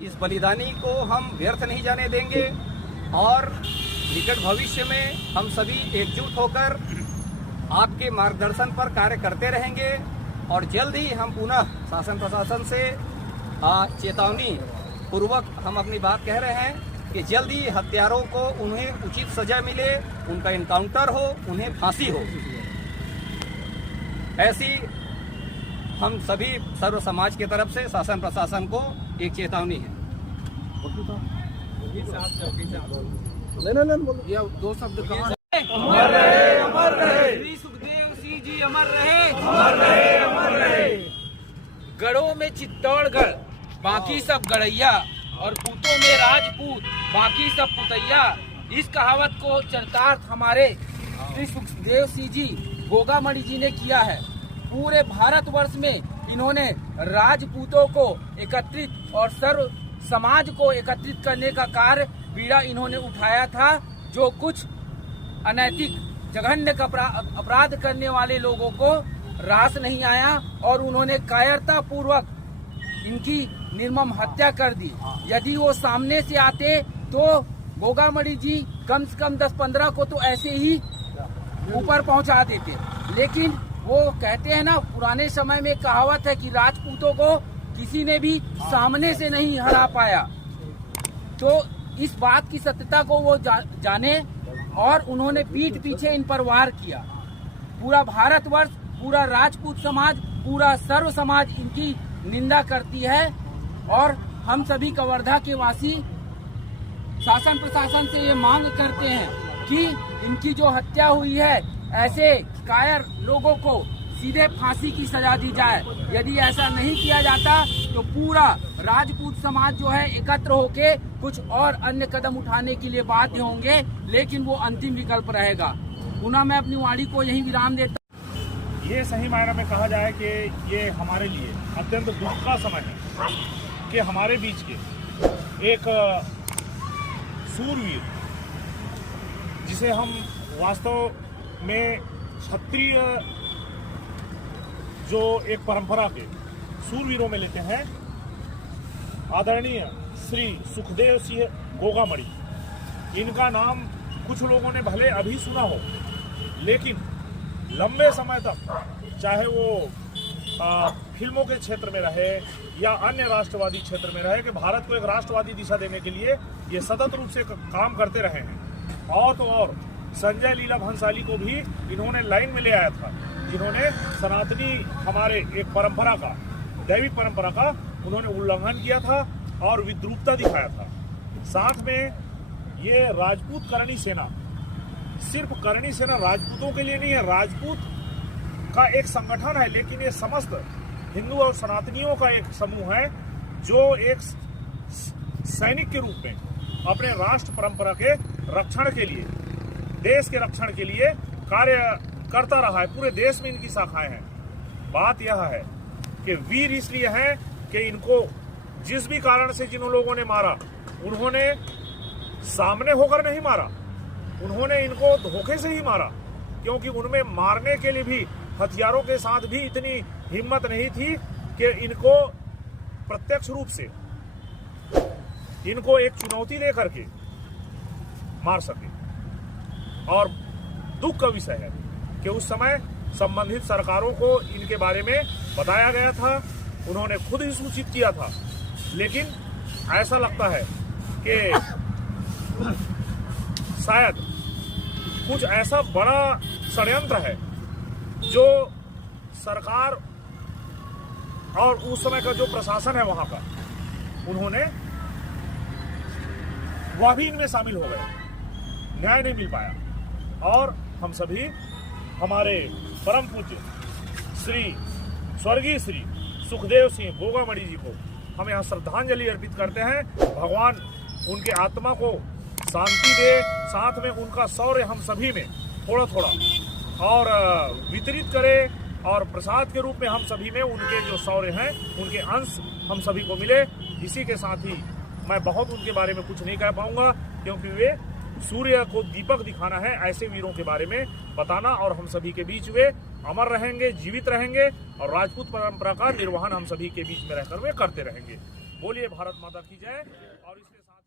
इस बलिदानी को हम व्यर्थ नहीं जाने देंगे और निकट भविष्य में हम सभी एकजुट होकर आपके मार्गदर्शन पर कार्य करते रहेंगे और जल्द ही हम पुनः शासन प्रशासन से चेतावनी पूर्वक हम अपनी बात कह रहे हैं कि जल्द ही हत्यारों को उन्हें उचित सजा मिले, उनका इनकाउंटर हो, उन्हें फांसी हो। ऐसी हम सभी सर्व समाज की तरफ से शासन प्रशासन को एक चेतावनी है। दो शब्द कहा। अमर रहे, अमर रहे। श्री सुखदेव सिंह जी अमर रहे, अमर रहे, अमर रहे। गढ़ों में चित्तौड़गढ़, बाकी सब गढ़ैया, और पूतों में राजपूत, बाकी सब पुतैया। इस कहावत को चरितार्थ हमारे श्री सुखदेव सिंह जी गोगामणि जी ने किया है। पूरे भारतवर्ष में इन्होंने राजपूतों को एकत्रित और सर्व समाज को एकत्रित करने का कार्य बीड़ा इन्होंने उठाया था, जो कुछ अनैतिक जघन्य अपराध करने वाले लोगों को रास नहीं आया और उन्होंने कायरता पूर्वक इनकी निर्मम हत्या कर दी। यदि वो सामने से आते तो गोगामणि जी कम से कम 10-15 को तो ऐसे ही ऊपर पहुंचा देते, लेकिन वो कहते हैं ना, पुराने समय में कहावत है कि राजपूतों को किसी ने भी सामने से नहीं हरा पाया। तो इस बात की सत्यता को वो जाने और उन्होंने पीठ पीछे इन पर वार किया। पूरा भारतवर्ष, पूरा राजपूत समाज, पूरा सर्व समाज इनकी निंदा करती है और हम सभी कवर्धा के वासी शासन प्रशासन से ये मांग करते हैं कि इनकी जो हत्या हुई है, ऐसे कायर लोगों को सीधे फांसी की सजा दी जाए। यदि ऐसा नहीं किया जाता तो पूरा राजपूत समाज जो है एकत्र होके कुछ और अन्य कदम उठाने के लिए बाध्य होंगे, लेकिन वो अंतिम विकल्प रहेगा। पुनः मैं अपनी वाणी को यही विराम देता। ये सही मायने में कहा जाए कि ये हमारे लिए अत्यंत दुख का समय है कि हमारे बीच के एक सूरवीर, जिसे हम वास्तव में क्षत्रिय जो एक परंपरा के सूरवीरों में लेते हैं, आदरणीय श्री सुखदेव सिंह गोगामणि, इनका नाम कुछ लोगों ने भले अभी सुना हो, लेकिन लंबे समय तक चाहे वो फिल्मों के क्षेत्र में रहे या अन्य राष्ट्रवादी क्षेत्र में रहे, कि भारत को एक राष्ट्रवादी दिशा देने के लिए ये सतत रूप से काम करते रहे हैं। और तो और संजय लीला भंसाली को भी इन्होंने लाइन में ले आया था, जिन्होंने सनातनी हमारे एक परंपरा का, दैविक परंपरा का उन्होंने उल्लंघन किया था और विद्रूपता दिखाया था। साथ में ये राजपूत करणी सेना, सिर्फ करणी सेना राजपूतों के लिए नहीं है, राजपूत का एक संगठन है, लेकिन ये समस्त हिंदू और सनातनियों का एक समूह है जो एक सैनिक के रूप में अपने राष्ट्र परंपरा के रक्षण के लिए, देश के रक्षण के लिए कार्य करता रहा है। पूरे देश में इनकी शाखाएं हैं। बात यह है कि वीर इसलिए हैं कि इनको जिस भी कारण से जिन लोगों ने मारा, उन्होंने सामने होकर नहीं मारा, उन्होंने इनको धोखे से ही मारा, क्योंकि उनमें मारने के लिए भी हथियारों के साथ भी इतनी हिम्मत नहीं थी कि इनको प्रत्यक्ष रूप से इनको एक चुनौती दे करके मार सके। और दुख का विषय है कि उस समय संबंधित सरकारों को इनके बारे में बताया गया था, उन्होंने खुद ही सूचित किया था, लेकिन ऐसा लगता है कि शायद कुछ ऐसा बड़ा षड्यंत्र है जो सरकार और उस समय का जो प्रशासन है वहां का, उन्होंने वह भी इनमें शामिल हो गए, न्याय नहीं मिल पाया। और हम सभी हमारे परम पूज्य श्री स्वर्गीय श्री सुखदेव सिंह गोगामणि जी को हम यहाँ श्रद्धांजलि अर्पित करते हैं। भगवान उनके आत्मा को शांति दे, साथ में उनका शौर्य हम सभी में थोड़ा थोड़ा और वितरित करे, और प्रसाद के रूप में हम सभी में उनके जो शौर्य हैं, उनके अंश हम सभी को मिले। इसी के साथ ही मैं बहुत उनके बारे में कुछ नहीं कह पाऊंगा, क्योंकि वे सूर्य को दीपक दिखाना है, ऐसे वीरों के बारे में बताना, और हम सभी के बीच वे अमर रहेंगे, जीवित रहेंगे, और राजपूत परंपरा का निर्वहन हम सभी के बीच में रहकर वे करते रहेंगे। बोलिए भारत माता की जय। और इसके साथ